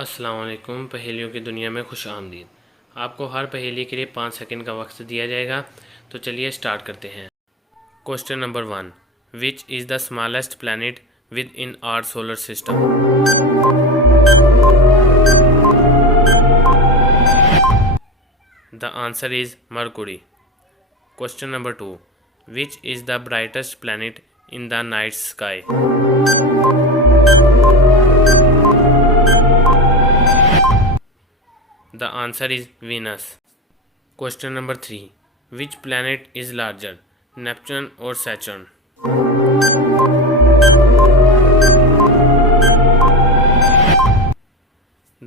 السلام علیکم، پہیلیوں کی دنیا میں خوش آمدید۔ آپ کو ہر پہیلی کے لیے 5 سیکنڈ کا وقت دیا جائے گا، تو چلیے سٹارٹ کرتے ہیں۔ Question number 1، which is the smallest planet within our solar system? The answer is Mercury. Question number 2، which is the brightest planet in the night sky? The answer is Venus. Question number 3. Which planet is larger, Neptune or Saturn?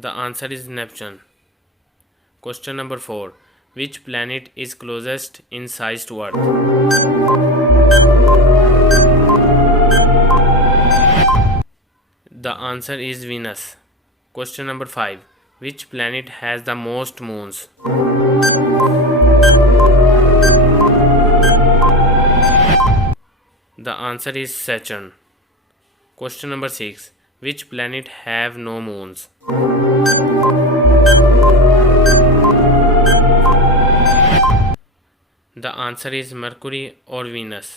The answer is Neptune. Question number 4. Which planet is closest in size to Earth? The answer is Venus. Question number 5. Which planet has the most moons? The answer is Saturn. Question number 6. Which planet have no moons? The answer is Mercury or Venus.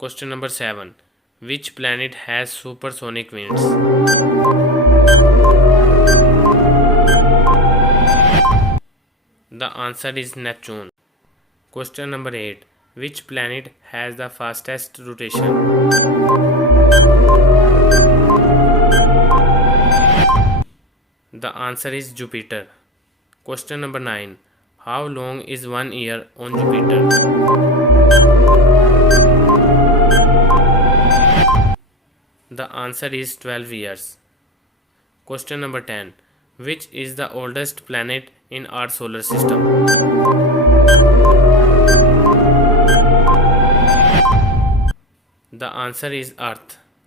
Question number 7. Which planet has supersonic winds? The answer is Neptune. Question number 8. Which planet has the fastest rotation? The answer is Jupiter. Question number 9. How long is 1 year on Jupiter? The answer is 12 years. Question number 10. Which is the oldest planet in our solar system? The answer is Earth.